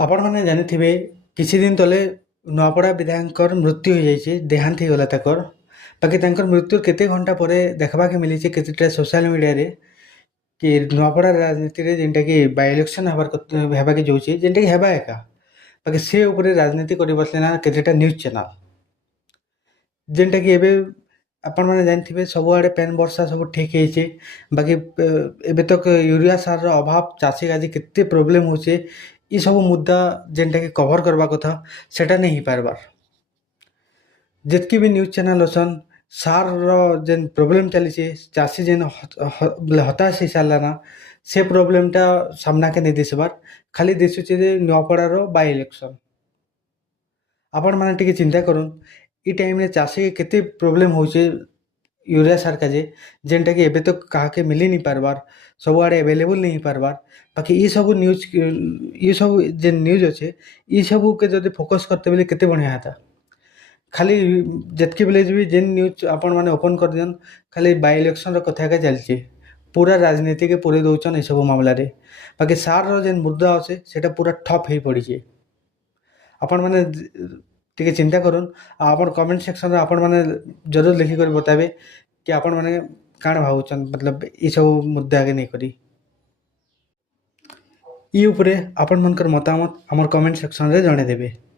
आपण मैंने जानिथिबे किछि दिन तले नुआपड़ा विधायकर मृत्यु हो जाइए, देहांत हो गला ताकर। बाकी तांकर मृत्यु केते घंटा पर देखबा के मिली केतेटा सोशल मीडिया रे कि नुआपड़ा राजनीति रे जेनटा कि बाय इलेक्शन हेबा के जोछि जेनटा कि हेबा एका। बाकी से ऊपर राजनीति करि बसले ना केतेटा न्यूज़ चैनल जेनटा कि एबे आपण मैंने जानिथिबे सबुआडे पेन वर्षा सब ठीक ହେଇଛି। बाकी एबे तक यूरिया सार ର ଅଭାବ ଚାଷୀ କାଜି କେତେ ପ୍ରୋବ୍ଲେम होचे ई सब मुद्दा जेनटा कि कवर करबा कथा सेटा नहीं पारबार। जितकी भी न्यूज़ चैनल असन सार रो जेन प्रोब्लेम चली छे चाषी जेन हताश हो सारला ना से प्रोब्लेम टा सामना के नहीं दिसबार, खाली दिसुचे जे नुआपड़ा रो बाय इलेक्शन। आपण मैंने टिके चिंता करूँ ई टाइम रे चाषी के केते प्रोब्लेम होचे यूरिया सार काजे जेनटा कि एबे तो काहाके मिली नहीं पारबार, सबुआडे अवेलेबल नहीं पारबार। बाकी ई सब न्यूज़ ई सब जेन न्यूज़ अच्छे ई सब के जदि फोकस करते बेले केते बढ़िया हेता। खाली जेतकी बेले भी जेन न्यूज़ आपण माने ओपन कर दियन खाली बाय इलेक्शन रो कथा का चलची, पूरा राजनीति के पूरे दउचन ए सब मामला रे। बाकी सार रो जेन मुद्दा अच्छे सेटा पूरा ठप हेई पड़िचे। आपण माने टिके चिंता करूँ आपण कमेंट सेक्शन रे आपण माने जरूर लिखि कर बताबे कि आपण माने काण भावुचन, मतलब ई सब मुद्दा के नहीं करी ई उपरे आपण मनकर मतामत हमर कमेंट सेक्शन रे जणे देबे।